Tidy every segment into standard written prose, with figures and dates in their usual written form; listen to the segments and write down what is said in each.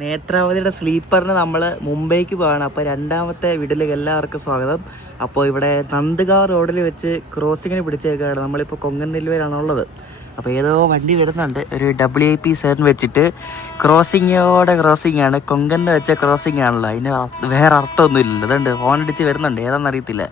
നേത്രാവതിയുടെ സ്ലീപ്പറിന് നമ്മൾ മുംബൈക്ക് പോവാണ്. അപ്പോൾ രണ്ടാമത്തെ വീട്ടിലേക്ക് എല്ലാവർക്കും സ്വാഗതം. അപ്പോൾ ഇവിടെ നന്ദഗാവ് റോഡിൽ വെച്ച് ക്രോസിങ്ങിന് പിടിച്ചേക്കാണ്. നമ്മളിപ്പോൾ കൊങ്കൺ റെയിൽവേയിലാണുള്ളത്. അപ്പോൾ ഏതോ വണ്ടി വരുന്നുണ്ട്, ഒരു WIP7 വെച്ചിട്ട്. ക്രോസിംഗ് ആണ്, കൊങ്കണിൽ വെച്ച ക്രോസിംഗ് ആണല്ലോ, അതിന് വേറെ അർത്ഥമൊന്നും ഇല്ലല്ലോ. അതുകൊണ്ട് ഹോൺ അടിച്ച് വരുന്നുണ്ട്, ഏതാണെന്നറിയത്തില്ല.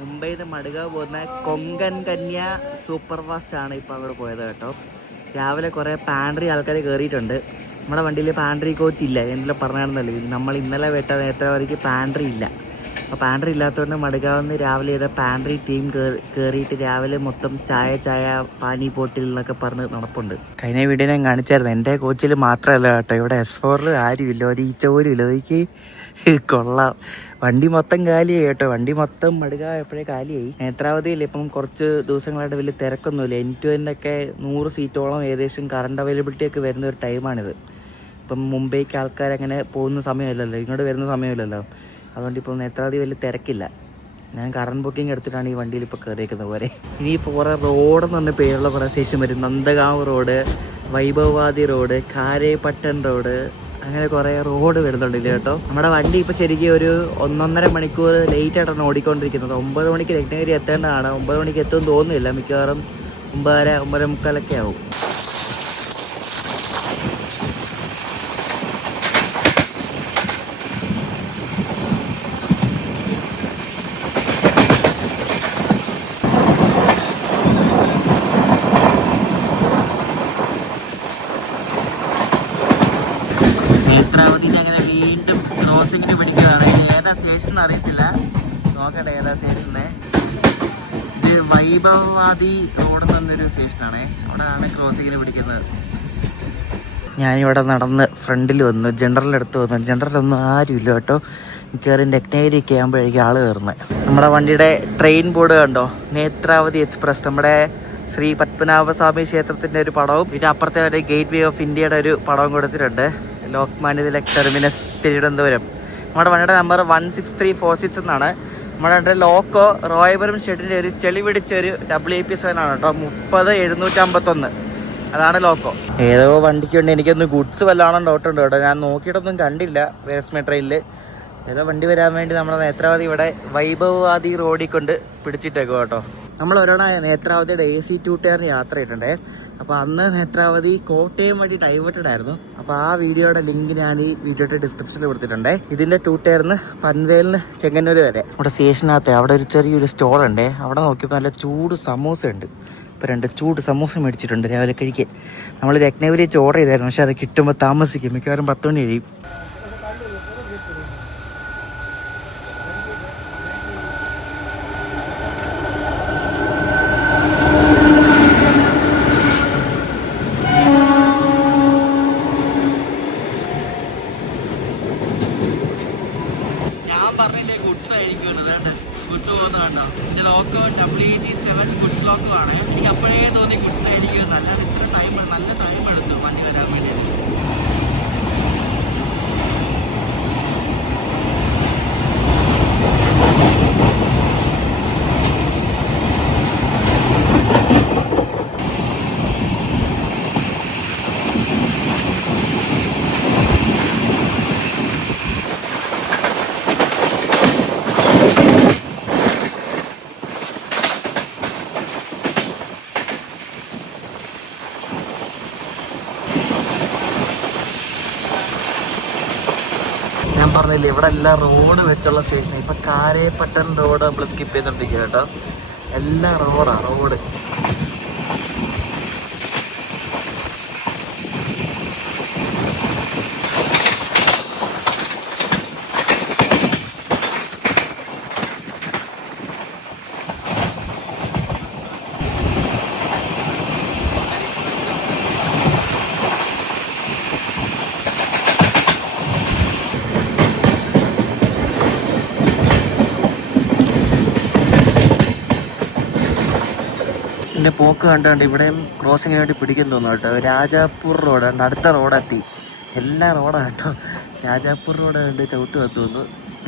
മുംബൈയിൽ മഡ്ഗാവ് പോകുന്ന കൊങ്കൺ കന്യ സൂപ്പർ ഫാസ്റ്റ് ആണ് ഇപ്പോൾ അങ്ങോട്ട് പോയത് കേട്ടോ. രാവിലെ കുറേ പാൻട്രി ആൾക്കാർ കയറിയിട്ടുണ്ട്. നമ്മുടെ വണ്ടിയിൽ പാൻട്രി കോച്ച് ഇല്ല, എന്തെങ്കിലും പറഞ്ഞാണെന്നല്ലോ. നമ്മൾ ഇന്നലെ വിട്ട നേത്രവതിക്ക് പാൻട്രി ഇല്ല. അപ്പോൾ പാൻട്രി ഇല്ലാത്തതുകൊണ്ട് മഡ്ഗാവിൽ രാവിലെ ചെയ്ത പാൻട്രി ടീം കയറിയിട്ട് രാവിലെ മൊത്തം ചായ പാനി പോട്ടിൽ എന്നൊക്കെ പറഞ്ഞ് നടപ്പുണ്ട്. കഴിഞ്ഞ വീഡിയോ ഞാൻ കാണിച്ചായിരുന്നു. എൻ്റെ കോച്ചിൽ മാത്രമല്ല കേട്ടോ, ഇവിടെ S4 ആരുമില്ല, ഒരു ഈച്ച പോലും ഇല്ല. അതൊക്കെ കൊള്ളാം. വണ്ടി മൊത്തം കാലിയായി കേട്ടോ. വണ്ടി മൊത്തം മഡ്ഗാവ് എപ്പോഴേ കാലിയായി. നേത്രാവതിയിൽ ഇപ്പം കുറച്ച് ദിവസങ്ങളായിട്ട് വലിയ തിരക്കൊന്നുമില്ല. N2N-ഒക്കെ 100 സീറ്റോളം ഏകദേശം കറണ്ട് അവൈലബിലിറ്റി ഒക്കെ വരുന്ന ഒരു ടൈമാണിത്. ഇപ്പം മുംബൈക്ക് ആൾക്കാരങ്ങനെ പോകുന്ന സമയമില്ലല്ലോ, ഇങ്ങോട്ട് വരുന്ന സമയമില്ലല്ലോ. അതുകൊണ്ട് ഇപ്പോൾ നേത്രാവതി വലിയ തിരക്കില്ല. ഞാൻ കറണ്ട് ബുക്കിംഗ് എടുത്തിട്ടാണ് ഈ വണ്ടിയിൽ ഇപ്പോൾ കയറിയേക്കുന്നത് പോലെ. ഇനിയിപ്പോൾ കുറേ റോഡെന്ന് പറഞ്ഞ പേരുള്ള കുറേ സ്റ്റേഷൻ വരും. നന്ദഗാവ് റോഡ്, വൈഭവവാദി റോഡ്, കാരേപട്ടൺ റോഡ്, അങ്ങനെ കുറേ റോഡ് വരുന്നുണ്ടല്ലേ കേട്ടോ. നമ്മുടെ വണ്ടി ഇപ്പോൾ ശരിക്കും ഒരു 1.5 മണിക്കൂർ ലേറ്റ് ആയിട്ടാണ് ഓടിക്കൊണ്ടിരിക്കുന്നത്. 9 മണിക്ക് രത്നഗിരി എത്തേണ്ടതാണ്. 9 മണിക്ക് എത്തുമെന്ന് തോന്നുന്നില്ല, മിക്കവാറും 9:30, 9:45 ആവും. നേത്രാവതിയിൽ അങ്ങനെ വീണ്ടും ക്രോസിങ്ങിന് പിടിക്കുകയാണ്. ഏതാ സ്റ്റേഷൻ അറിയത്തില്ല, നോക്കട്ടെ ഏതാ സ്റ്റേഷനെ. ഇത് വൈഭവവാദി റോഡ് എന്നൊരു സ്റ്റേഷനാണേ, അവിടെയാണ് ക്രോസിങ്ങിന് പിടിക്കുന്നത്. ഞാനിവിടെ നടന്ന് ഫ്രണ്ടിൽ വന്നു, ജനറലെടുത്ത് വന്നു. ജനറലൊന്നും ആരുമില്ല കേട്ടോ. മിക്കവാറും രത്നഗിരിയൊക്കെ ആകുമ്പോഴേക്കും ആൾ കയറുന്നത്. നമ്മുടെ വണ്ടിയുടെ ട്രെയിൻ ബോർഡ് കണ്ടോ, നേത്രാവതി എക്സ്പ്രസ്. നമ്മുടെ ശ്രീ പത്മനാഭസ്വാമി ക്ഷേത്രത്തിൻ്റെ ഒരു പടവും പിന്നെ അപ്പുറത്തെ ഒരു ഗേറ്റ് വേ ഓഫ് ഇന്ത്യയുടെ ഒരു പടവും കൊടുത്തിട്ടുണ്ട്. ലോക്മാന്യ തിലക് ടെർമിനസ്, തിരുവനന്തപുരം. നമ്മുടെ വണ്ടിയുടെ നമ്പർ 16346 എന്നാണ്. നമ്മുടെ വണ്ടിയുടെ ലോക്കോ റോയപുരം ഷെഡിൻ്റെ ഒരു ചെളി പിടിച്ചൊരു WIP7 ആണ് കേട്ടോ. 30751 അതാണ് ലോക്കോ. ഏതോ വണ്ടിക്ക് വേണ്ടി എനിക്കൊന്ന് ഗുഡ്സ് വല്ലാണോ ഡൗട്ടുണ്ട് കേട്ടോ. ഞാൻ നോക്കിയിട്ടൊന്നും കണ്ടില്ല വേസ്മേ ട്രെയിനിൽ. ഏതോ വണ്ടി വരാൻ വേണ്ടി നമ്മുടെ നേത്രാവതി ഇവിടെ വൈഭവവാദി റോഡിൽ കൊണ്ട് പിടിച്ചിട്ടേക്കോ കേട്ടോ. നമ്മൾ ഒരാളെ നേത്രാവതിയുടെ AC 2 ടയറിന് യാത്ര ചെയ്തിട്ടുണ്ടേ. അപ്പോൾ അന്ന് നേത്രാവതി കോട്ടയം വഴി ഡൈവേർട്ടഡ് ആയിരുന്നു. അപ്പോൾ ആ വീഡിയോയുടെ ലിങ്ക് ഞാൻ ഈ വീഡിയോയുടെ ഡിസ്ക്രിപ്ഷനിൽ കൊടുത്തിട്ടുണ്ടേ. ഇതിൻ്റെ 2 ടയറിന് പൻവേലിന് ചെങ്ങന്നൂർ വരെ. അവിടെ സ്റ്റേഷനകത്ത് അവിടെ ഒരു ചെറിയൊരു സ്റ്റോർ ഉണ്ടേ. അവിടെ നോക്കിയപ്പോൾ നല്ല ചൂട് സമൂസ ഉണ്ട്. ഇപ്പോൾ 2 ചൂട് സമൂസ മേടിച്ചിട്ടുണ്ട് രാവിലെ കഴിക്കാൻ. നമ്മൾ രത്നഗിരി വെച്ച് ഓർഡർ ചെയ്തായിരുന്നു, പക്ഷേ അത് കിട്ടുമ്പോൾ താമസിക്കും, മിക്കവാറും 10 മണി കഴിയും. പറഞ്ഞില്ലേ ഗുഡ്സ് ആയിരിക്കും, ഗുഡ്സ് പോകുന്ന കണ്ടോ. എൻ്റെ ലോക്കോ WG7 ഗുഡ്സ് ലോക്കോ ആണ്. എനിക്ക് അപ്പോഴേ തോന്നി ഗുഡ്സ് ആയിരിക്കും. നല്ല ടൈം എടുത്തു വണ്ടി വരാൻ വേണ്ടിയിട്ട്. ഞാൻ പറഞ്ഞില്ലേ ഇവിടെ എല്ലാം റോഡ് വെച്ചുള്ള സ്റ്റേഷൻ. ഇപ്പൊ കാരേപട്ടൺ റോഡ് നമ്മൾ സ്കിപ്പ് ചെയ്തോണ്ടിരിക്കുക കേട്ടോ. എല്ലാം റോഡ്. ഇതിൻ്റെ പോക്ക് കണ്ടുകൊണ്ട് ഇവിടെയും ക്രോസിങ്ങിന് വേണ്ടി പിടിക്കുന്നു തോന്നുന്നു കേട്ടോ. രാജാപൂർ റോഡുണ്ട്, അടുത്ത റോഡെത്തി. എല്ലാ റോഡാണ് കേട്ടോ. രാജാപൂർ റോഡ് കണ്ട് ചവിട്ട് കത്തുന്നു.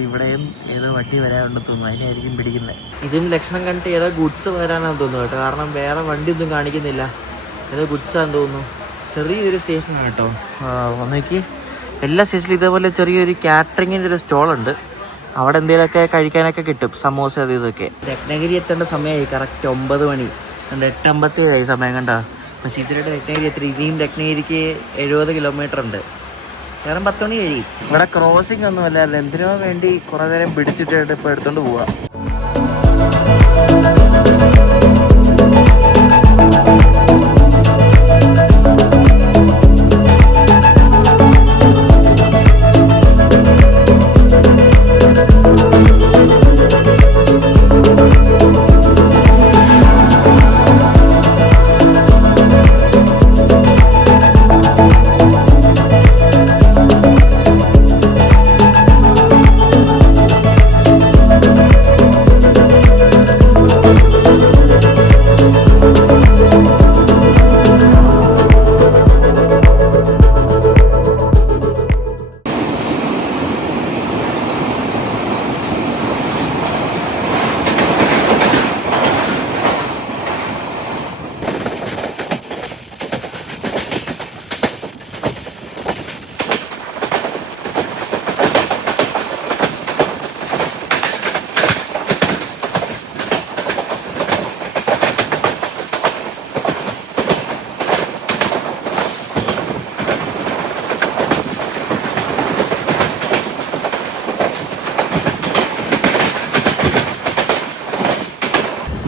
ഇവിടെയും ഏതോ വണ്ടി വരാനുണ്ടെന്ന് തോന്നുന്നു, അതിനായിരിക്കും പിടിക്കുന്നത്. ഇതിന് ലക്ഷണം കണ്ടിട്ട് ഏതോ ഗുഡ്സ് വരാനാണെന്ന് തോന്നുന്നു കേട്ടോ, കാരണം വേറെ വണ്ടിയൊന്നും കാണിക്കുന്നില്ല. ഏതോ ഗുഡ്സാന്ന് തോന്നുന്നു. ചെറിയൊരു സ്റ്റേഷനാണ് കേട്ടോ. ഒന്നേക്ക് എല്ലാ സ്റ്റേഷനിലും ഇതേപോലെ ചെറിയൊരു കാറ്ററിങ്ങിൻ്റെ ഒരു സ്റ്റോളുണ്ട്. അവിടെ എന്തെങ്കിലുമൊക്കെ കഴിക്കാനൊക്കെ കിട്ടും, സമോസ അത് ഇതൊക്കെ. രത്നഗിരി എത്തേണ്ട സമയമായി, കറക്റ്റ് 9 മണി. 8:57 സമയം കണ്ടോ. പക്ഷേ ഇതിലൂടെ രത്നഗിരി എത്തി. ഇനിയും രത്നഗിരിക്ക് 70 കിലോമീറ്റർ ഉണ്ട്. കാരണം 10 മണി കഴിയും. ഇവിടെ ക്രോസിംഗ് ഒന്നും അല്ല, എന്തിനോ വേണ്ടി കുറേ നേരം പിടിച്ചിട്ട് ഇപ്പോൾ എടുത്തോണ്ട് പോവാ.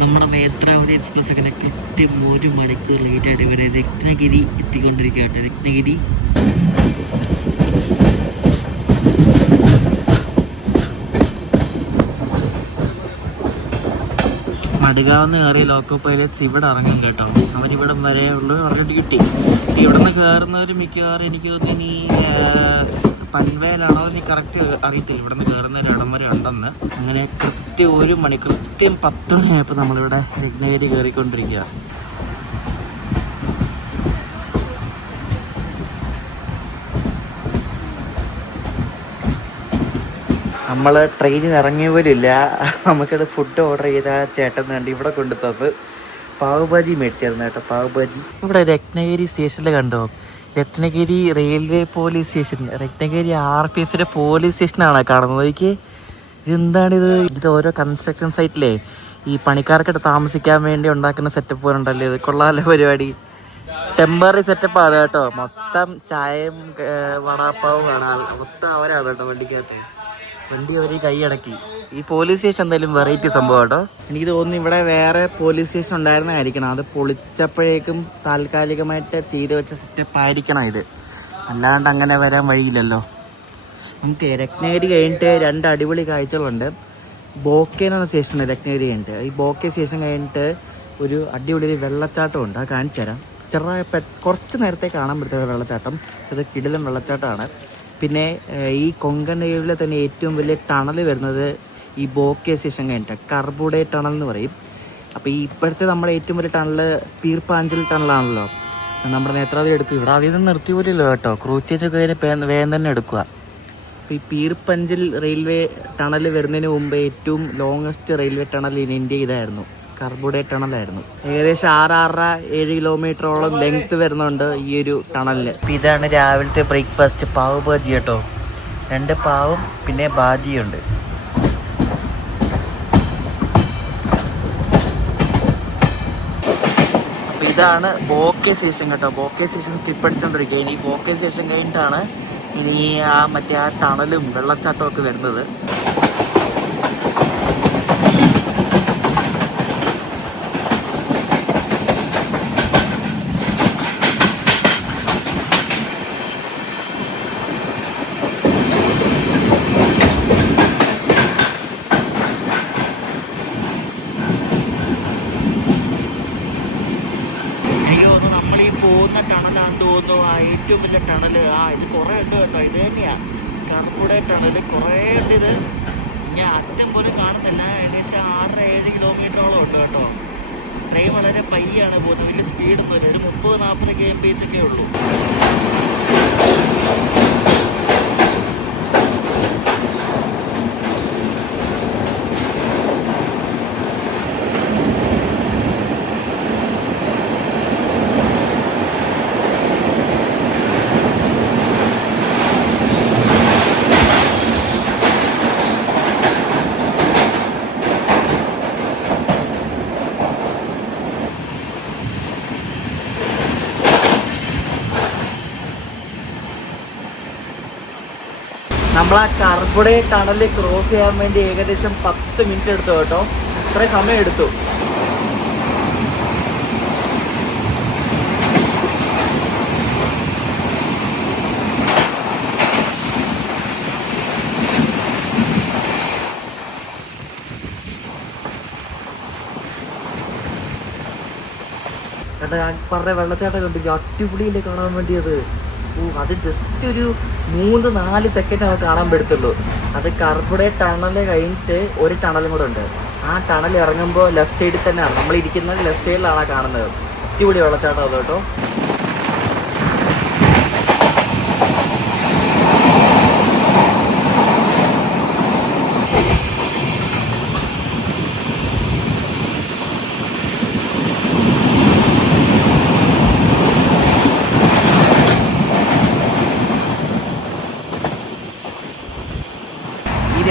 നമ്മുടെ നേത്രാവതി എക്സ്പ്രസ് അങ്ങനെ കൃത്യം 1 മണിക്കൂർ ലേറ്റായിട്ട് ഇവിടെ രത്നഗിരി എത്തിക്കൊണ്ടിരിക്കുകയാണ്. രത്നഗിരി മടുകാവുന്ന കയറിയ ലോക്കോ പൈലറ്റ്സ് ഇവിടെ ഇറങ്ങും കേട്ടോ. അവരിവിടം വരെ ഉള്ളു പറഞ്ഞിട്ട് കിട്ടി. ഇവിടെ നിന്ന് കയറുന്നവർ മിക്കവാറും എനിക്ക് തോന്നി ഇനി പൻവേലാണോ എനിക്ക് കറക്റ്റ് അറിയത്തില്ല. ഇവിടെ നിന്ന് കയറുന്നവർ ഇടം വരെ ഉണ്ടെന്ന്. അങ്ങനെ കൃത്യം 1 മണി, കൃത്യം 10 മണിയായപ്പോൾ നമ്മളിവിടെ രത്നഗിരി കയറിക്കൊണ്ടിരിക്കുക. നമ്മൾ ട്രെയിനിൽ ഇറങ്ങിയ പോലില്ല. നമുക്കിവിടെ ഫുഡ് ഓർഡർ ചെയ്ത ചേട്ടൻ വേണ്ടി ഇവിടെ കൊണ്ടു തന്നത് പാവ് ഭാജി മേടിച്ചായിരുന്നു കേട്ടോ. പാവ് ഭാജി ഇവിടെ രത്നഗിരി സ്റ്റേഷനിൽ കണ്ടോ, Ratnagiri railway police station, Ratnagiri RPF police സ്റ്റേഷനാണ് കാണുന്നത്. എനിക്ക് ഇതെന്താണിത്? ഇത് ഓരോ കൺസ്ട്രക്ഷൻ സൈറ്റിലേ ഈ പണിക്കാർക്കിട്ട് താമസിക്കാൻ വേണ്ടി ഉണ്ടാക്കുന്ന സെറ്റപ്പ് പോലുണ്ടല്ലോ. ഇത് കൊള്ളാമല്ലോ പരിപാടി. ടെമ്പററി സെറ്റപ്പാണ് കേട്ടോ. മൊത്തം ചായയും വടാപ്പാവും കാണാൻ മൊത്തം അവരാണ് കേട്ടോ വണ്ടിക്കകത്ത്. വണ്ടി അവർ കൈയടക്കി. ഈ പോലീസ് സ്റ്റേഷൻ എന്തായാലും വെറൈറ്റി സംഭവം കേട്ടോ. എനിക്ക് തോന്നുന്നു ഇവിടെ വേറെ പോലീസ് സ്റ്റേഷൻ ഉണ്ടായിരുന്നതായിരിക്കണം, അത് പൊളിച്ചപ്പോഴേക്കും താൽക്കാലികമായിട്ട് ചെയ്ത് വെച്ച സെറ്റപ്പ് ആയിരിക്കണം ഇത്. അല്ലാണ്ട് അങ്ങനെ വരാൻ വഴിയില്ലല്ലോ. നമുക്ക് രത്നഗിരി കഴിഞ്ഞിട്ട് 2 അടിപൊളി കാഴ്ചകളുണ്ട്. ബോക്കെ എന്ന സ്റ്റേഷനുണ്ട് രത്നഗിരി കഴിഞ്ഞിട്ട്. ഈ ബോക്കെ സ്റ്റേഷൻ കഴിഞ്ഞിട്ട് ഒരു അടിപൊളി വെള്ളച്ചാട്ടമുണ്ട്, അത് കാണിച്ചു തരാം. കുറച്ച് നേരത്തെ കാണാൻ പറ്റുന്ന വെള്ളച്ചാട്ടം, അത് കിടിലൻ വെള്ളച്ചാട്ടമാണ്. പിന്നെ ഈ കൊങ്കൺ ഏരിയയിലെ തന്നെ ഏറ്റവും വലിയ ടണൽ വരുന്നത് ഈ ബോക്കെ സ്റ്റേഷൻ കഴിഞ്ഞിട്ട് കർബുഡെ ടണൽ എന്ന് പറയും. അപ്പോൾ ഈ ഇപ്പോഴത്തെ നമ്മുടെ ഏറ്റവും വലിയ ടണൽ പീർപ്പാഞ്ചൽ ടണലാണല്ലോ. നമ്മുടെ നേത്രാവതി എടുക്കും. ഇവിടെ അതിൽ നിന്ന് നിർത്തി പോലില്ല കേട്ടോ. ക്രൂച്ചേജൊക്കെ വേഗം തന്നെ എടുക്കുക. അപ്പോൾ ഈ പീർപ്പഞ്ചൽ റെയിൽവേ ടണൽ വരുന്നതിന് മുമ്പ് ഏറ്റവും longest railway tunnel in India ഇതായിരുന്നു, കർബുഡെ ടണലായിരുന്നു. ഏകദേശം 6-6.5 കിലോമീറ്ററോളം ലെങ്ത് വരുന്നുണ്ട് ഈ ഒരു ടണലിന്. ഇതാണ് രാവിലത്തെ ബ്രേക്ക്ഫാസ്റ്റ്, പാവ് ഭാജി കേട്ടോ. 2 പാവും പിന്നെ ഭാജിയുണ്ട്. അപ്പോൾ ഇതാണ് ബോക്കെ സ്റ്റേഷൻ കേട്ടോ. ബോക്കെ സ്റ്റേഷൻ സ്കിപ്പ് അടിച്ചുകൊണ്ടിരിക്കുക. ഇനി ബോക്കെ സ്റ്റേഷൻ കഴിഞ്ഞിട്ടാണ് ഇനി മറ്റേ ആ ടണലും വെള്ളച്ചാട്ടവും ഒക്കെ വരുന്നത്. പോകുന്ന ടണലാന്ന് തോന്നുന്നു, ആ ഏറ്റവും വലിയ ടണൽ. ഇത് കുറേ ഉണ്ട് കേട്ടോ. ഇത് തന്നെയാണ് കർബുഡെ ടണൽ. കുറേ ഉണ്ട്. ഇത് ഞാൻ അറ്റം പോലും കാണുന്നില്ല. ഏകദേശം 6-7 കിലോമീറ്ററോളം ഉണ്ട് കേട്ടോ. ട്രെയിൻ വളരെ പയ്യാണ് പോകുന്നത്, വലിയ സ്പീഡൊന്നുമില്ല, ഒരു 30-40 kmph ഒക്കെ ഉള്ളൂ. നമ്മൾ ആ കർബുടെ ടണൽ ക്രോസ് ചെയ്യാൻ വേണ്ടി ഏകദേശം 10 മിനിറ്റ് എടുത്തു കേട്ടോ. ഇത്രയും സമയം എടുത്തു. ചേട്ടാ ഞാൻ പറഞ്ഞ വെള്ളച്ചാട്ടം കണ്ടു, അടിപൊളിയില്ലേ കാണാൻ വേണ്ടിയത്. അത് ജസ്റ്റ് ഒരു 3-4 സെക്കൻഡ് നമുക്ക് കാണാൻ പറ്റത്തുള്ളൂ. അത് കർബുടെ ടണൽ കഴിഞ്ഞിട്ട് ഒരു ടണലും കൂടെ ഉണ്ട്. ആ ടണൽ ഇറങ്ങുമ്പോൾ ലെഫ്റ്റ് സൈഡിൽ തന്നെയാണ് നമ്മൾ ഇരിക്കുന്നത്, ലെഫ്റ്റ് സൈഡിലാണ് കാണുന്നത്. അടിപൊളി വെള്ളച്ചാട്ടം അത് കേട്ടോ.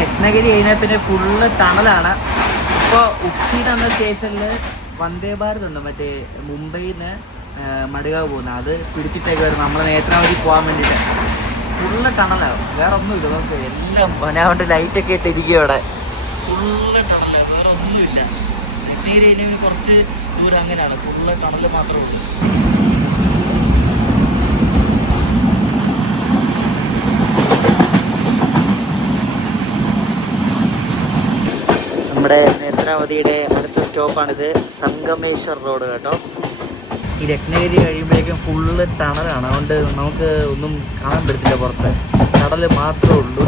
രത്നഗിരി കഴിഞ്ഞാൽ പിന്നെ ഫുള്ള് ടണലാണ്. ഇപ്പോൾ ഉച്ചി എന്ന സ്റ്റേഷനിൽ വന്ദേ ഭാരത് ഉണ്ട്, മറ്റേ മുംബൈയിൽ നിന്ന് മഡ്ഗാവ് പോകുന്നത്. അത് പിടിച്ചിട്ടേക്ക് വരും നമ്മൾ നേത്രാവതി പോകാൻ വേണ്ടിയിട്ട്. ഫുള്ള് ടണലാണ്, വേറെ ഒന്നുമില്ല. നമുക്ക് എല്ലാം ഞാൻ കൊണ്ട് ലൈറ്റൊക്കെ ഇട്ടിരിക്കും ഇവിടെ. ഫുള്ള് ടണലാണ്, വേറെ ഒന്നുമില്ല. രത്നഗിരി കഴിഞ്ഞാൽ കുറച്ച് ദൂരം അങ്ങനെയാണ്, ഫുള്ള് ടണൽ മാത്രമേ ഉള്ളൂ. നമ്മുടെ നേത്രാവതിയുടെ അടുത്ത സ്റ്റോപ്പാണിത്, സംഗമേശ്വർ റോഡ് കേട്ടോ. ഈ രത്നഗിരി കഴിയുമ്പോഴേക്കും ഫുള്ള് ടണലാണ്, അതുകൊണ്ട് നമുക്ക് ഒന്നും കാണാൻ പറ്റത്തില്ല, പുറത്ത് ടണൽ മാത്രമേ ഉള്ളൂ.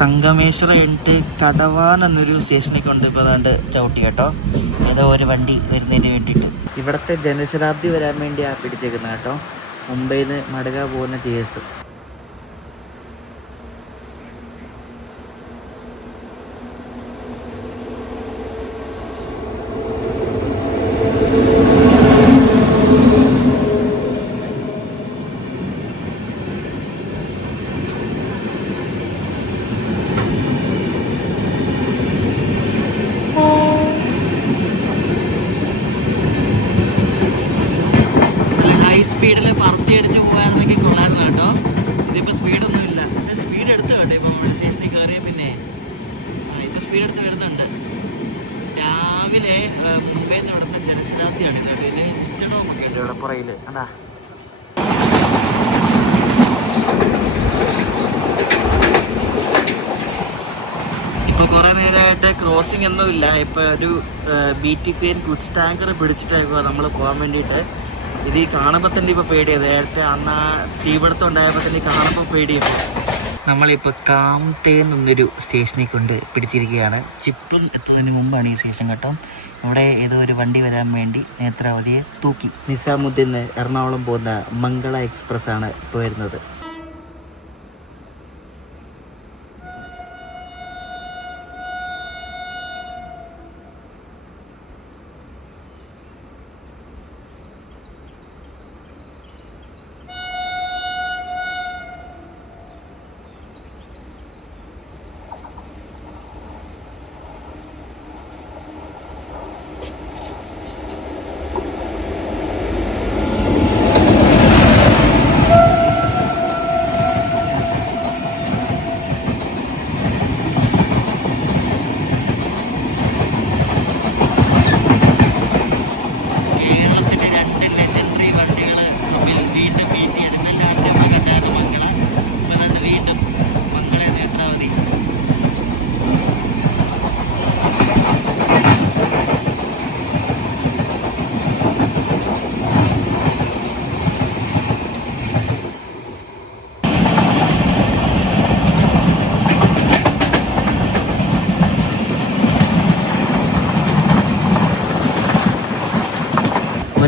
സംഗമേശ്വരം കഴിഞ്ഞിട്ട് കടവാൻ എന്നൊരു സ്റ്റേഷനിലേക്ക് കൊണ്ട് ഇപ്പോൾ അതാണ്ട് ചവിട്ടി കേട്ടോ. ഏതോ ഒരു വണ്ടി വരുന്നതിന് വേണ്ടിയിട്ട്. ഇവിടുത്തെ ജനശതാബ്ദി വരാൻ വേണ്ടിയാണ് പിടിച്ചേക്കുന്നത് കേട്ടോ. മുംബൈയിൽ നിന്ന് മഡ്ഗാവ് പോകുന്ന GS. സ്പീഡിൽ പറത്തി അടിച്ച് പോകാനാണെങ്കിൽ കൊള്ളായിരുന്നു കേട്ടോ. ഇതിപ്പോൾ സ്പീഡൊന്നും ഇല്ല, പക്ഷേ സ്പീഡ് എടുത്ത് കേട്ടോ. ഇപ്പം നമ്മൾ സ്റ്റേഷനിൽ കയറിയ പിന്നെ ഇപ്പോൾ സ്പീഡ് എടുത്ത് വരുന്നുണ്ട്. രാവിലെ മുംബൈയിൽ നിന്ന് ഇവിടുത്തെ ജനശതാബ്ദിയാണ് ഇത് കേട്ടോ. ഇതിന് ഇൻസ്റ്റഡോമൊക്കെ ഉണ്ട് ഇവിടെ പുറയിൽ. അതാ ഇപ്പോൾ കുറേ നേരമായിട്ട് ക്രോസിംഗ് ഒന്നും ഇല്ല. ഇപ്പോൾ ഒരു BTPN ഗുഡ്സ് ടാങ്കർ പിടിച്ചിട്ടേക്കുക നമ്മൾ പോകാൻ വേണ്ടിയിട്ട്. ഇത് ഈ കാണുമ്പോൾ തന്നെ ഇപ്പോൾ പേടിയത്. നേരത്തെ അന്ന് തീപിടുത്തം ഉണ്ടായപ്പോൾ തന്നെ കാണുമ്പോൾ പേടിയപ്പോൾ. നമ്മളിപ്പോൾ കാംതേൻ എന്നൊരു സ്റ്റേഷനിൽ കൊണ്ട് പിടിച്ചിരിക്കുകയാണ്. ചിപ്പും എത്തുന്നതിന് മുമ്പാണ് ഈ സ്റ്റേഷൻ കേട്ടോ. ഇവിടെ ഏതോ ഒരു വണ്ടി വരാൻ വേണ്ടി നേത്രാവതിയെ തൂക്കി. നിസാമുദ്ദീൻ എറണാകുളം പോകുന്ന മംഗള എക്സ്പ്രസ് ആണ് ഇപ്പോൾ വരുന്നത്.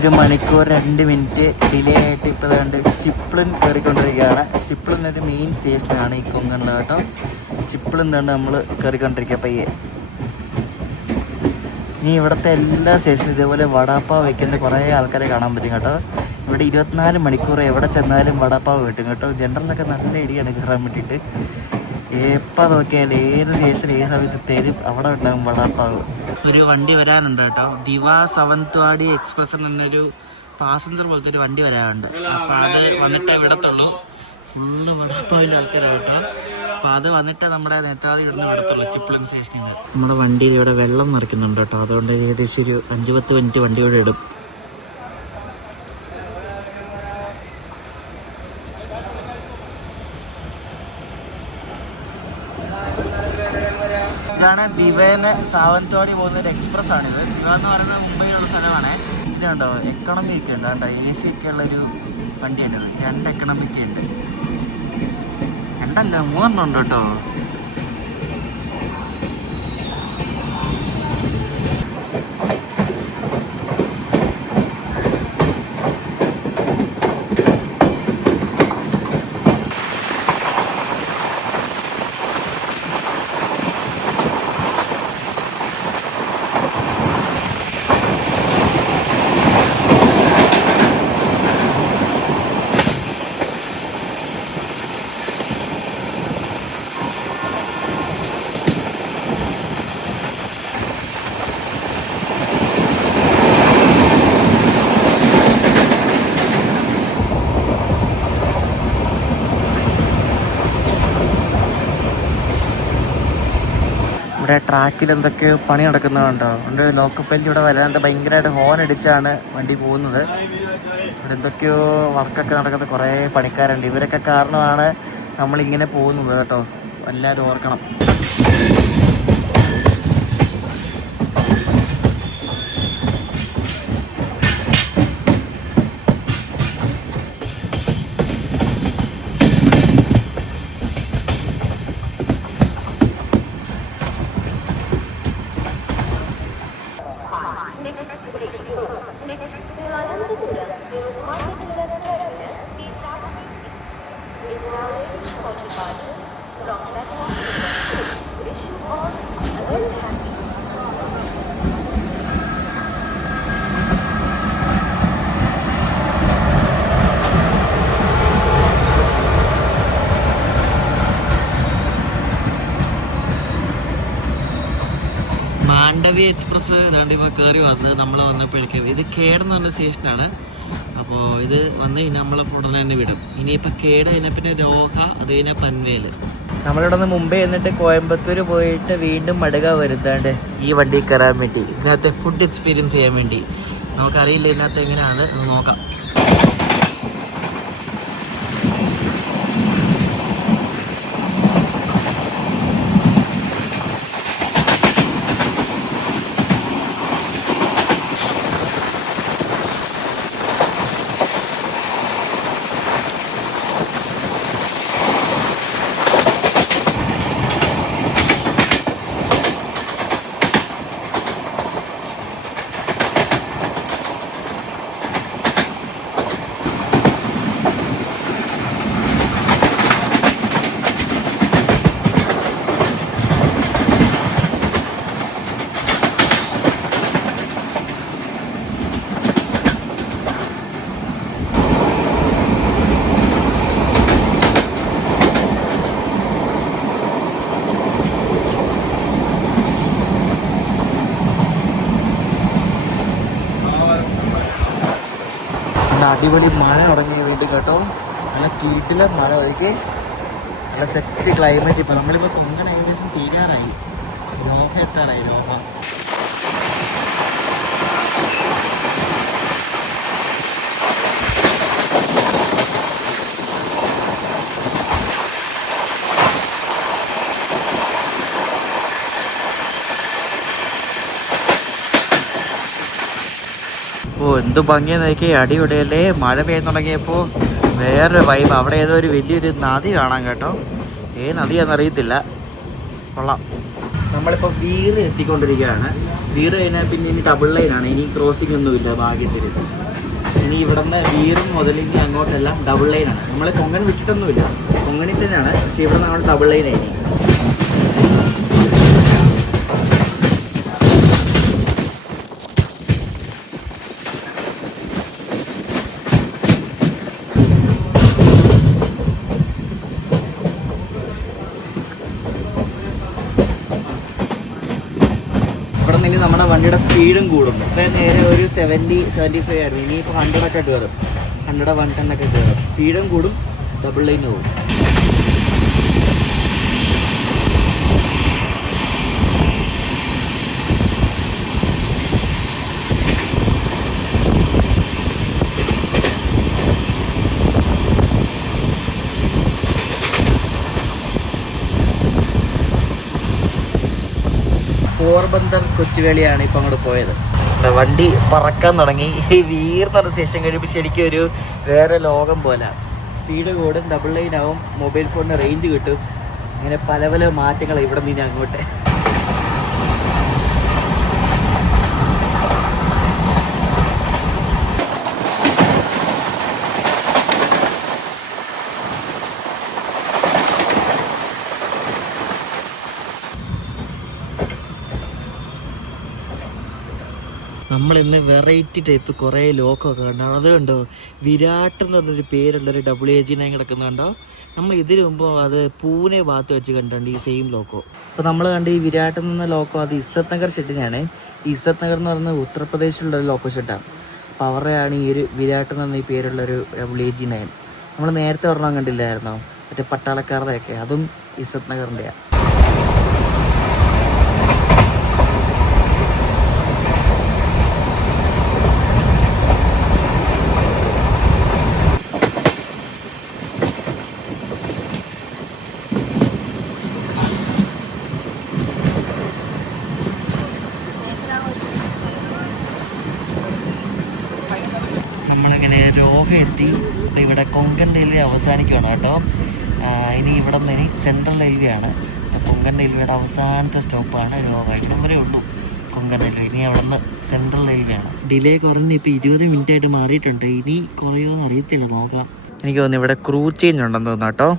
1 മണിക്കൂർ 2 മിനിറ്റ് ഡിലേ ആയിട്ട് ഇപ്പോൾ കണ്ട് ചിപ്ലിൻ കയറിക്കൊണ്ടിരിക്കുകയാണ്. ചിപ്ലിൻ ഒരു മെയിൻ സ്റ്റേഷനാണ് ഈ കൊങ്കണിൽ കേട്ടോ. ചിപ്ലിൻ തന്നെ നമ്മൾ കയറിക്കൊണ്ടിരിക്കുക പയ്യെ. ഇനി ഇവിടുത്തെ എല്ലാ സ്റ്റേഷനും ഇതേപോലെ വടാപ്പാവ് വയ്ക്കുന്ന കുറേ ആൾക്കാരെ കാണാൻ പറ്റും കേട്ടോ. ഇവിടെ 24 മണിക്കൂർ എവിടെ ചെന്നാലും വടാപ്പാവ് കിട്ടും കേട്ടോ. ജനറലൊക്കെ നല്ല ഇടിയാണ് കയറാൻ വേണ്ടിയിട്ട്. എപ്പോൾ നോക്കിയാൽ ഏത് സ്റ്റേഷനിൽ ഏത് സമയത്ത് തരും അവിടെ ഉണ്ടാകും വടാപ്പാവ്. ഒരു വണ്ടി വരാനുണ്ട് കേട്ടോ. ദിവ സവന്ത്വാടി എക്സ്പ്രസ് എന്നൊരു പാസഞ്ചർ പോലത്തെ ഒരു വണ്ടി വരാനുണ്ട്. അപ്പം അത് വന്നിട്ടേ വിടത്തുള്ളൂ. ഫുള്ള് വടാപ്പാവിൻ്റെ ആൾക്കാരാണ് കേട്ടോ. അപ്പോൾ അത് വന്നിട്ട് നമ്മുടെ നേത്രാവതി ഇവിടുന്ന് വിടത്തുള്ളൂ ചിപ്ലിൻ സ്റ്റേഷനിൽ നിന്ന്. നമ്മുടെ വണ്ടിയിൽ ഇവിടെ വെള്ളം നിറയ്ക്കുന്നുണ്ട് കേട്ടോ. അതുകൊണ്ട് ഏകദേശം ഒരു 5-10 മിനിറ്റ് വണ്ടി ഇവിടെ ഇടും. ഇതാണ് ദിവന്ന് സാവന്ത്വാടി പോകുന്ന ഒരു എക്സ്പ്രസ് ആണിത്. ദിവ എന്ന് പറയുന്നത് മുംബൈയിലുള്ള സ്ഥലമാണ്. ഇതിനുണ്ടോ എക്കണോമി ഒക്കെ ഉണ്ട് കേട്ടോ. AC ഒക്കെ ഉള്ളൊരു വണ്ടിയാണിത്. 2 എക്കണോമിക്ക് ഉണ്ട്. 2 അല്ല 3 ഉണ്ട് കേട്ടോ. ഇവിടെ ട്രാക്കിൽ എന്തൊക്കെയോ പണി നടക്കുന്നതുണ്ടോ. അതുകൊണ്ട് ലോക്കപ്പല്ലി ഇവിടെ വരാൻ ഭയങ്കരമായിട്ട് ഹോൺ അടിച്ചാണ് വണ്ടി പോകുന്നത്. ഇവിടെ എന്തൊക്കെയോ വർക്കൊക്കെ നടക്കുന്ന കുറേ പണിക്കാരുണ്ട്. ഇവരൊക്കെ കാരണമാണ് നമ്മളിങ്ങനെ പോകുന്നത് കേട്ടോ. എല്ലാവരും ഓർക്കണം. മാണ്ഡവി എക്സ്പ്രസ് ഇതാണ്ട് ഇപ്പോൾ കയറി വന്ന് നമ്മൾ വന്നപ്പോഴേക്കും ഇത് കേട് എന്ന് പറഞ്ഞ സ്റ്റേഷനാണ്. അപ്പോൾ ഇത് വന്ന് കഴിഞ്ഞാൽ നമ്മളപ്പോൾ ഉടനെ തന്നെ വിടും. ഇനിയിപ്പോൾ കേട് കഴിഞ്ഞാൽ പിന്നെ രോഹ, അത് കഴിഞ്ഞാൽ പൻവേൽ. നമ്മളിവിടെ നിന്ന് മുംബൈ എന്നിട്ട് കോയമ്പത്തൂർ പോയിട്ട് വീണ്ടും മടുക വരുത്താണ്ട് ഈ വണ്ടി കയറാൻ വേണ്ടി. ഇതിനകത്ത് ഫുഡ് എക്സ്പീരിയൻസ് ചെയ്യാൻ വേണ്ടി. നമുക്കറിയില്ല ഇതിനകത്ത് എങ്ങനെയാണ് നോക്കാം. അടിപൊളി മഴ തുടങ്ങി വീട്ടിൽ കേട്ടോ. നല്ല കീട്ടിലെ മഴ ഒഴുകി നല്ല സെറ്റ് ക്ലൈമറ്റ്. ഇപ്പം നമ്മളിപ്പോൾ കൊങ്കൺ ഏകദേശം തീരാറായി. ലോഹ എത്താറായി. ലോഹ എന്ത് ഭംഗിയെന്ന് നോക്കി. അടിപൊളിയല്ലേ. മഴ പെയ്യാൻ തുടങ്ങിയപ്പോൾ വേറൊരു വൈബ്. അവിടെ ഏതോ ഒരു വലിയൊരു നദി കാണാൻ കേട്ടോ. ഏത് നദിയാണെന്നറിയത്തില്ല. കൊള്ളാം. നമ്മളിപ്പോൾ വീറ് എത്തിക്കൊണ്ടിരിക്കുകയാണ്. വീറ് കഴിഞ്ഞാൽ പിന്നെ ഇനി ഡബിൾ ലൈനാണ്. ഇനി ക്രോസിംഗ് ഒന്നുമില്ല ഭാഗ്യത്തിൽ. ഇനി ഇവിടെ നിന്ന് വീറും മുതൽ ഇനി അങ്ങോട്ടെല്ലാം ഡബിൾ ലൈനാണ്. നമ്മൾ കൊങ്കൺ വിട്ടിട്ടൊന്നുമില്ല, കൊങ്കണിൽ തന്നെയാണ്. പക്ഷേ ഇവിടെ നമ്മൾ ഡബിൾ ലൈനായി. ഇവിടെ നിന്ന് നമ്മുടെ വണ്ടിയുടെ സ്പീഡും കൂടും. ഇത്രയും നേരെ ഒരു 70-75 ആയിരുന്നു. ഇനിയിപ്പോൾ 100 കയറും, 110 കയറും. സ്പീഡും കൂടും, ഡബിൾ ലൈൻ പോകും. പോർബന്ദർ കൊച്ചുവേളിയാണ് ഇപ്പം അങ്ങോട്ട് പോയത്. വണ്ടി പറക്കാൻ തുടങ്ങി. ഈ വീർന്നൊരു സ്റ്റേഷൻ കഴിയുമ്പോൾ ശരിക്കും ഒരു വേറെ ലോകം പോലെ. സ്പീഡ് കൂടും, ഡബിൾ ലൈൻ ആവും, മൊബൈൽ ഫോണിന് റേഞ്ച് കിട്ടും. അങ്ങനെ പല പല മാറ്റങ്ങൾ ഇവിടെ നിന്ന് അങ്ങോട്ട്. നമ്മളിന്ന് വെറൈറ്റി ടൈപ്പ് കുറേ ലോക്കമൊക്കെ കണ്ടോ. അത് കണ്ടോ, വിരാട്ട് എന്ന് പറഞ്ഞൊരു പേരുള്ളൊരു WAG9 കിടക്കുന്നുണ്ടോ. നമ്മൾ ഇതിനു മുമ്പ് അത് പൂനെ ഭാഗത്ത് വെച്ച് കണ്ടിട്ടുണ്ട് ഈ സെയിം ലോക്കോ. അപ്പോൾ നമ്മൾ കണ്ട ഈ വിരാട്ട് എന്ന ലോക്കോ അത് ഇസ്സത്ത് നഗർ ഷെഡിനാണ്. ഇസ്സത്ത് നഗർ എന്ന് പറയുന്നത് ഉത്തർപ്രദേശിലുള്ളൊരു ലോക്കോ ഷെഡാണ്. അപ്പോൾ അവരുടെയാണ് ഈ ഒരു വിരാട്ട് എന്ന് പറഞ്ഞ ഈ പേരുള്ളൊരു WAG9. നമ്മൾ നേരത്തെ ഒരെണ്ണം കണ്ടില്ലായിരുന്നോ, മറ്റേ പട്ടാളക്കാരുടെയൊക്കെ, അതും ഇസ്സത്ത് നഗറിൻ്റെയാണ്. നമ്മളിങ്ങനെ രോഗ എത്തി. അപ്പോൾ ഇവിടെ കൊങ്കൺ റെയിൽവേ അവസാനിക്കുകയാണ് കേട്ടോ. ഇനി ഇവിടെ നിന്ന് ഇനി സെൻട്രൽ റെയിൽവേ ആണ്. കൊങ്കൺ റെയിൽവേയുടെ അവസാനത്തെ സ്റ്റോപ്പാണ് രോഗ. ഇവിടം വരെ ഉള്ളൂ കൊങ്കൺ റെയിൽവേ. ഇനി അവിടെ നിന്ന് സെൻട്രൽ റെയിൽവേ ആണ്. ഡിലേ കുറഞ്ഞ് ഇപ്പോൾ 20 മിനിറ്റ് ആയിട്ട് മാറിയിട്ടുണ്ട്. ഇനി കുറയുമോയെന്ന് അറിയത്തില്ല, നോക്കാം. എനിക്ക് തോന്നുന്നു ഇവിടെ ക്രൂ ചേഞ്ച് ഉണ്ടെന്ന് തോന്നുന്നു കേട്ടോ.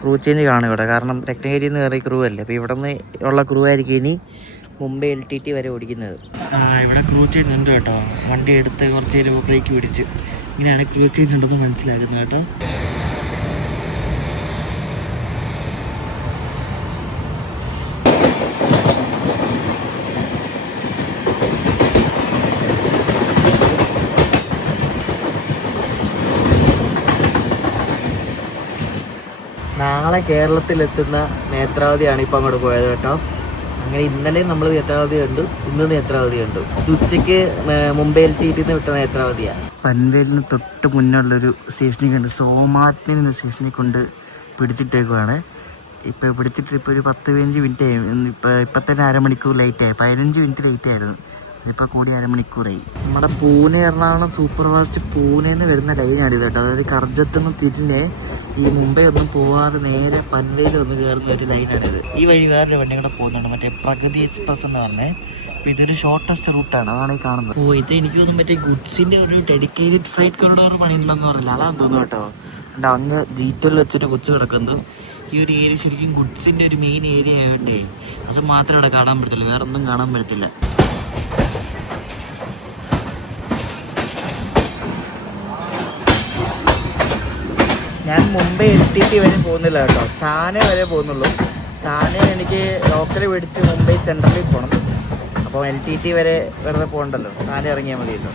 ക്രൂ ചേഞ്ച് കാണും ഇവിടെ, കാരണം രത്നഗിരിയിൽ നിന്ന് കയറി ക്രൂ അല്ലേ. അപ്പോൾ ഇവിടെ നിന്ന് ഉള്ള ക്രൂ ആയിരിക്കും ഇനി മുംബൈ LTT വരെ ഓടിക്കുന്നത്. ഇവിടെ ക്രൂ ചേഞ്ച് ഉണ്ട് കേട്ടോ. വണ്ടി എടുത്ത് കുറച്ച് നേരം ബ്രേക്ക് പിടിച്ച് ഇങ്ങനെയാണ് ക്രൂ ചേഞ്ച് ഉണ്ടെന്ന് മനസ്സിലാക്കുന്നത് കേട്ടോ. നാളെ കേരളത്തിലെത്തുന്ന നേത്രാവതിയാണ് ഇപ്പം അങ്ങോട്ട് പോയത് കേട്ടോ. അങ്ങനെ ഇന്നലെ നമ്മൾ നേത്രാവതി കണ്ടു, ഇന്ന് നേത്രാവതി കണ്ടു. ഇത് ഉച്ചയ്ക്ക് മുംബൈ LTT വിട്ട നേത്രാവതിയാണ്. പൻവേലിന് തൊട്ട് മുന്നുള്ളൊരു സ്റ്റേഷനിൽ കണ്ട് സോമാറ്റിനെ സ്റ്റേഷനിൽ കൊണ്ട് പിടിച്ചിട്ടേക്കുവാണ്. ഇപ്പോൾ പിടിച്ചിട്ട് ഇപ്പോൾ ഒരു 10-15 മിനിറ്റ് ആയി. ഇപ്പം തന്നെ അരമണിക്കൂർ ലേറ്റായി. 15 മിനിറ്റ് ലേറ്റ് ആയിരുന്നു. ഇപ്പോൾ കൂടി അരമണിക്കൂറായി. നമ്മുടെ പൂനെ എറണാകുളം സൂപ്പർ ഫാസ്റ്റ് പൂനെന്ന് വരുന്ന ലൈനാണ് ഇത് കേട്ടോ. അതായത് കർജത്തുനിന്ന് തിരിഞ്ഞ് ഈ മുംബൈ ഒന്നും പോവാതെ നേരെ പൻവേലിൽ ഒന്ന് കയറുന്ന ഒരു ലൈനാണിത്. ഈ വഴി വേറൊരു വണ്ടി കൂടെ പോകുന്നുണ്ട്, മറ്റേ പ്രഗതി എക്സ്പ്രസ് എന്ന് പറഞ്ഞേ. അപ്പോൾ ഇതൊരു ഷോർട്ടസ്റ്റ് റൂട്ടാണ്, അതാണ് ഈ കാണുന്നത്. ഓ, ഇത് എനിക്ക് തോന്നുന്നു മറ്റേ ഗുഡ്സിൻ്റെ ഒരു ഡെഡിക്കേറ്റഡ് ഫ്ലൈറ്റ് കൊറിഡോർ പണിയുന്നില്ലെന്ന് പറഞ്ഞില്ല, അതാണ് തോന്നുന്നു കേട്ടോ. അതുകൊണ്ട് അങ്ങ് G12 വെച്ചിട്ട് കൊച്ചു കിടക്കുന്നു. ഈ ഒരു ഏരിയ ശരിക്കും ഗുഡ്സിൻ്റെ ഒരു മെയിൻ ഏരിയ ആയതുകൊണ്ടേ അത് മാത്രമേ ഇവിടെ കാണാൻ പറ്റത്തില്ല, വേറെ ഒന്നും കാണാൻ പറ്റത്തില്ല. ഞാൻ മുംബൈ LTT വരെ പോകുന്നില്ല കേട്ടോ, താനെ വരെ പോകുന്നുള്ളൂ. താനെ എനിക്ക് ലോക്കൽ പിടിച്ച് മുംബൈ സെൻട്രലിൽ പോകണം. അപ്പോൾ LTT വരെ വെറുതെ പോകണ്ടല്ലോ, താനെ ഇറങ്ങിയാൽ മതിയല്ലോ.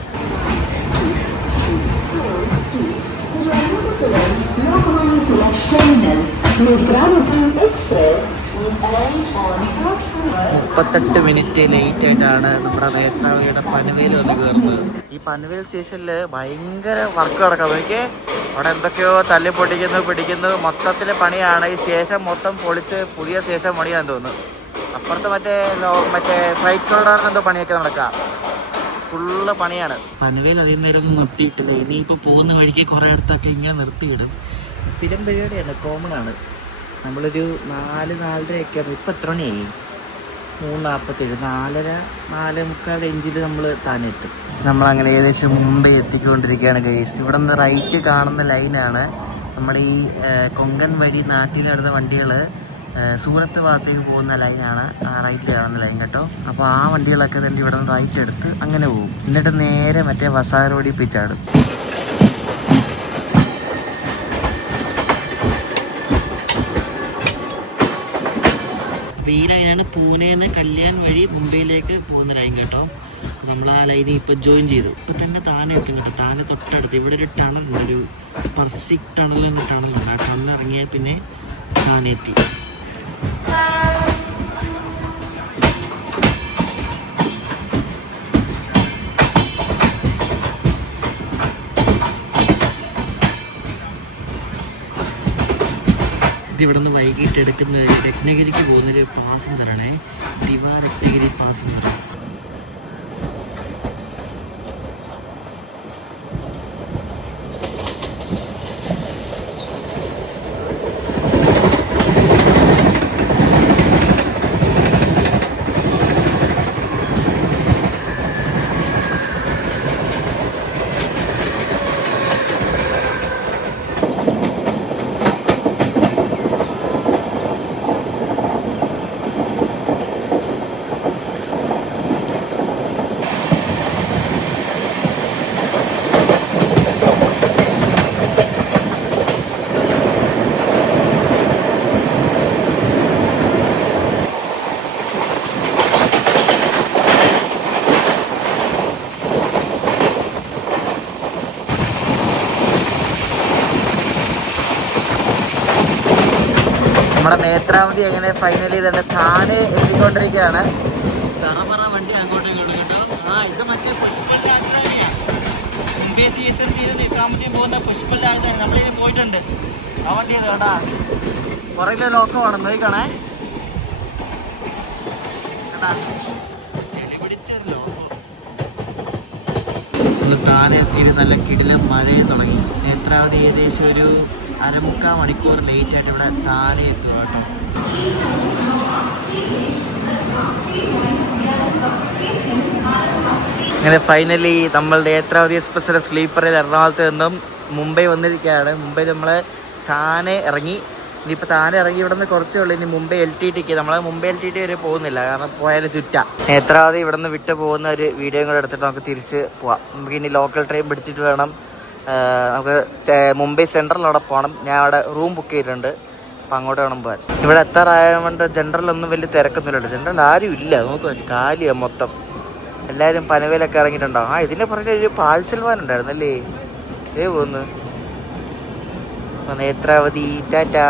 38 മിനിറ്റ് ലേറ്റ് ആയിട്ടാണ് നമ്മുടെ നേത്രാവതിയുടെ പനവേൽ വന്ന് കയറുന്നത്. ഈ പനവേൽ സ്റ്റേഷനിൽ ഭയങ്കര വർക്ക് നടക്കാം. എനിക്ക് അവിടെ എന്തൊക്കെയോ തല്ലി പൊട്ടിക്കുന്നു പിടിക്കുന്നു, മൊത്തത്തിൽ പണിയാണ്. ഈ സ്റ്റേഷൻ മൊത്തം പൊളിച്ച് പുതിയ സ്റ്റേഷൻ പണിയാന്ന് തോന്നുന്നു. അപ്പുറത്ത് മറ്റേ ഫ്ലൈറ്റ് കൊറിഡോറിന് എന്തോ പണിയൊക്കെ നടക്കാം, ഫുള്ള് പണിയാണ്. പനവേൽ അധികം നേരം ഒന്നും നിർത്തിയിട്ടില്ല. ഇനിയിപ്പോൾ പോകുന്ന വഴിക്ക് കുറേ അടുത്തൊക്കെ ഇങ്ങനെ നിർത്തിയിടും. സ്ഥിരം പരിപാടിയാണ്, കോമൺ ആണ്. നമ്മളൊരു 4-4:30 ഒക്കെ ഇപ്പം എത്ര മണിയായി? 3:47, 4:45 റേഞ്ചിൽ നമ്മൾ താനെ എത്തും. നമ്മളങ്ങനെ ഏകദേശം മുംബൈ എത്തിക്കൊണ്ടിരിക്കുകയാണ് ഗൈസ്. ഇവിടെ നിന്ന് റൈറ്റ് കാണുന്ന ലൈനാണ് നമ്മുടെ ഈ കൊങ്കൺ വഴി നാട്ടിൽ നിന്ന് നടന്ന വണ്ടികൾ സൂറത്ത് ഭാഗത്തേക്ക് പോകുന്ന ലൈനാണ് ആ റൈറ്റിൽ കാണുന്ന ലൈൻ കേട്ടോ. അപ്പോൾ ആ വണ്ടികളൊക്കെ തന്നെ ഇവിടെ നിന്ന് റൈറ്റ് എടുത്ത് അങ്ങനെ പോകും. എന്നിട്ട് നേരെ മറ്റേ വസാര റോഡിൽ പോയി ചാടും. അപ്പോൾ ഈ ലൈനാണ് പൂനെന്ന് കല്യാൺ വഴി മുംബൈയിലേക്ക് പോകുന്ന ലൈൻ കേട്ടോ. നമ്മൾ ആ ലൈനിൽ ഇപ്പോൾ ജോയിൻ ചെയ്തു. ഇപ്പോൾ തന്നെ താനെ എത്തും കേട്ടോ. താനെ തൊട്ടടുത്ത് ഇവിടെ ഒരു ടണലുണ്ട്, ഒരു പർസിക് ടണൽ എന്ന ടണലുണ്ട്. ആ ടണൽ ഇറങ്ങിയാൽ പിന്നെ താനെ എത്തി. ഇതിവിടെ നിന്ന് വൈകിട്ട് എടുക്കുന്ന രത്നഗിരിക്ക് പോകുന്നൊരു പാസഞ്ചറാണേ, ദിവാ രത്നഗിരി പാസഞ്ചർ. നമ്മുടെ നേത്രാവതി എങ്ങനെ ഫൈനലി തന്നെ താനെ എത്തിക്കൊണ്ടിരിക്കുകയാണ്. ചറപറ വണ്ടി അങ്ങോട്ടും ഇങ്ങോട്ടും കേട്ടോ. ഇത് മറ്റേ പുഷ്പൽ രാജധാനിയാണ്. മുംബൈ സീസൺ തീരെ നിസാമുദ്ദീൻ പോകുന്ന പുഷ്പൽ രാജധാനി നമ്മളിനി പോയിട്ടുണ്ട്. ആ വണ്ടി ഇത് കേട്ടാ, പുറകിലെ ലോക്കമാണ് നോക്കണേ കേട്ടാ. പിടിച്ചൊരു ലോക്കോ ഒന്ന് താനെ എത്തിയത്. നല്ല കിടിലം മഴയും തുടങ്ങി. നേത്രാവതി ഏകദേശം ഒരു 1/4 മണിക്കൂർ ലേറ്റായിട്ട് ഇവിടെ താനെ എത്തുക കേട്ടോ. അങ്ങനെ ഫൈനലി നമ്മളുടെ നേത്രാവതി എക്സ്പ്രസ്സിലെ സ്ലീപ്പറിൽ എറണാകുളത്ത് നിന്നും മുംബൈ വന്നിരിക്കുകയാണ്. മുംബൈ നമ്മൾ താനെ ഇറങ്ങി. ഇനിയിപ്പോൾ താനെ ഇറങ്ങി ഇവിടെ നിന്ന് കുറച്ചേ ഉള്ളൂ. ഇനി മുംബൈ LTTക്ക് നമ്മൾ മുംബൈ LTT വരെ പോകുന്നില്ല, കാരണം പോയാലും ചുറ്റാം. നേത്രാവതി ഇവിടെ നിന്ന് വിട്ട് പോകുന്ന ഒരു വീഡിയോയും കൂടെ എടുത്തിട്ട് നമുക്ക് തിരിച്ച് പോവാം. നമുക്ക് ഇനി ലോക്കൽ ട്രെയിൻ പിടിച്ചിട്ട് വേണം നമുക്ക് മുംബൈ സെൻട്രലിലവിടെ പോകണം. ഞാൻ അവിടെ റൂം ബുക്ക് ചെയ്തിട്ടുണ്ട്, അപ്പം അങ്ങോട്ട് വേണം പോകാൻ. ഇവിടെ എത്താറായതുകൊണ്ട് ജനറലൊന്നും വലിയ തിരക്കൊന്നുമില്ല. ജനറൽ ആരും ഇല്ല, നമുക്ക് കാലിയാണ് മൊത്തം. എല്ലാവരും പനവേലൊക്കെ ഇറങ്ങിയിട്ടുണ്ടാവും. ഇതിൻ്റെ പുറകെ ഒരു പാഴ്സൽ വാൻ ഉണ്ടായിരുന്നല്ലേ, ഇതേ പോകുന്നു. നേത്രാവതി ടാറ്റാ.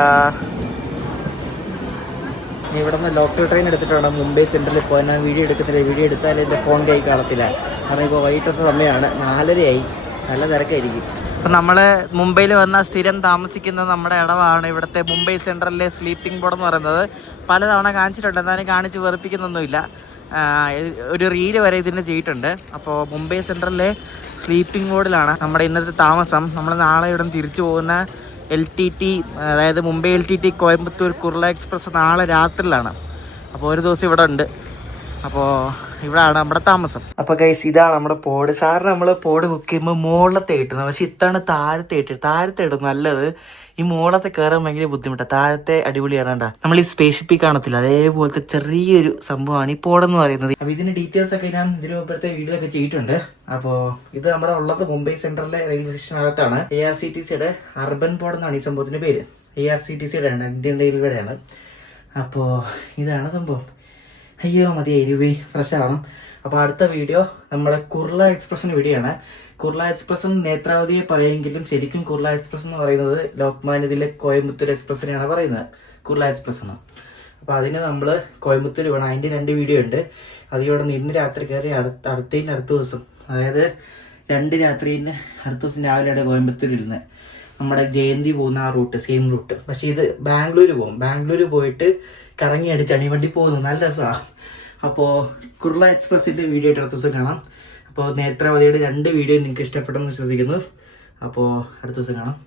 ഇവിടെ നിന്ന് ലോക്കൽ ട്രെയിൻ എടുത്തിട്ട് വേണം മുംബൈ സെൻട്രലിൽ പോകാൻ. ഞാൻ വീഡിയോ എടുക്കുന്നില്ല, വീഡിയോ എടുത്താൽ എൻ്റെ ഫോൺ കൈ കാണത്തില്ല, കാരണം ഇപ്പോൾ വൈകിട്ടത്തെ സമയമാണ്, 4:30 നല്ല തിരക്കായിരിക്കും. അപ്പം നമ്മൾ മുംബൈയിൽ വന്നാൽ സ്ഥിരം താമസിക്കുന്നത് നമ്മുടെ ഇടവാണ്. ഇവിടുത്തെ മുംബൈ സെൻട്രലിലെ സ്ലീപ്പിംഗ് ബോർഡ് എന്ന് പറയുന്നത് പലതവണ കാണിച്ചിട്ടുണ്ട്, എന്നാലും കാണിച്ച് വെറുപ്പിക്കുന്നൊന്നുമില്ല. ഒരു റീല് വരെ ഇതിൻ്റെ ചെയ്തിട്ടുണ്ട്. അപ്പോൾ മുംബൈ സെൻട്രലിലെ സ്ലീപ്പിംഗ് ബോർഡിലാണ് നമ്മുടെ ഇന്നത്തെ താമസം. നമ്മൾ നാളെ ഇവിടെ തിരിച്ചു പോകുന്ന LTT, അതായത് മുംബൈ LTT കോയമ്പത്തൂർ കുർള എക്സ്പ്രസ് നാളെ രാത്രിയിലാണ്. അപ്പോൾ ഒരു ദിവസം ഇവിടെ ഉണ്ട്. അപ്പോൾ ഇവിടെയാണ് നമ്മുടെ താമസം. അപ്പോൾ ഗൈസ് ഇതാണ് നമ്മുടെ പോഡ്. സാറിന് നമ്മൾ പോഡ് ബുക്ക് ചെയ്യുമ്പോൾ മുകളിലത്തെ കിട്ടുന്നത്, പക്ഷെ ഇത്താണ് താഴത്തെ ഇടും നല്ലത്. ഈ മുകളിലത്തെ കയറാൻ ഭയങ്കര ബുദ്ധിമുട്ടാണ്. താഴത്തെ അടിപൊളിയാണ്. കണ്ടാ നമ്മൾ ഈ സ്പേസ്ഷിപ്പിൽ കാണത്തില്ല, അതേപോലത്തെ ചെറിയൊരു സംഭവമാണ് ഈ പോഡെന്ന് പറയുന്നത്. അപ്പോൾ ഇതിന്റെ ഡീറ്റെയിൽസ് ഒക്കെ ഞാൻ ഇതിന് മുമ്പത്തെ വീഡിയോ ഒക്കെ ചെയ്തിട്ടുണ്ട്. അപ്പോൾ ഇത് നമ്മുടെ ഉള്ളത് മുംബൈ സെൻട്രലിലെ റെയിൽവേ സ്റ്റേഷനകത്താണ്. ARCTCയുടെ അർബൻ പോഡ് എന്നാണ് ഈ സംഭവത്തിന്റെ പേര്. ARCTCയുടെ ആണ്, ഇന്ത്യൻ റെയിൽവേയുടെ ആണ്. അപ്പോൾ ഇതാണ് സംഭവം. അയ്യോ മതി, എരിവി ഫ്രഷ് ആവണം. അപ്പോൾ അടുത്ത വീഡിയോ നമ്മുടെ കുർള എക്സ്പ്രസിൻ്റെ വീഡിയോ ആണ്. കുർള എക്സ്പ്രസ് നേത്രാവതിയെ പറയുമെങ്കിലും ശരിക്കും കുർള എക്സ്പ്രസ് എന്ന് പറയുന്നത് ലോക്മാന്യതിലെ കോയമ്പത്തൂർ എക്സ്പ്രസിനെയാണ് പറയുന്നത്, കുർള എക്സ്പ്രസ് എന്ന്. അപ്പോൾ അതിന് നമ്മൾ കോയമ്പത്തൂർ വേണം. അതിൻ്റെ 2 വീഡിയോ ഉണ്ട്. അതിവിടെ ഇന്ന് രാത്രി കയറി അടുത്ത ദിവസം, അതായത് 2 രാത്രിന് അടുത്ത ദിവസം രാവിലെയാണ് കോയമ്പത്തൂർ ഇരുന്ന് നമ്മുടെ ജയന്തി പോകുന്ന ആ റൂട്ട്, സെയിം റൂട്ട്. പക്ഷേ ഇത് ബാംഗ്ലൂർ പോകും. ബാംഗ്ലൂർ പോയിട്ട് കറങ്ങി അടിച്ചാണ് ഈ വണ്ടി പോകുന്നത്. നല്ല രസമാണ്. അപ്പോൾ കുർള എക്സ്പ്രസിൻ്റെ വീഡിയോ ആയിട്ട് അടുത്ത ദിവസം കാണാം. അപ്പോൾ നേത്രാവതിയുടെ 2 വീഡിയോ നിങ്ങൾക്ക് ഇഷ്ടപ്പെട്ടെന്ന് വിശ്വസിക്കുന്നു. അപ്പോൾ അടുത്ത ദിവസം കാണാം.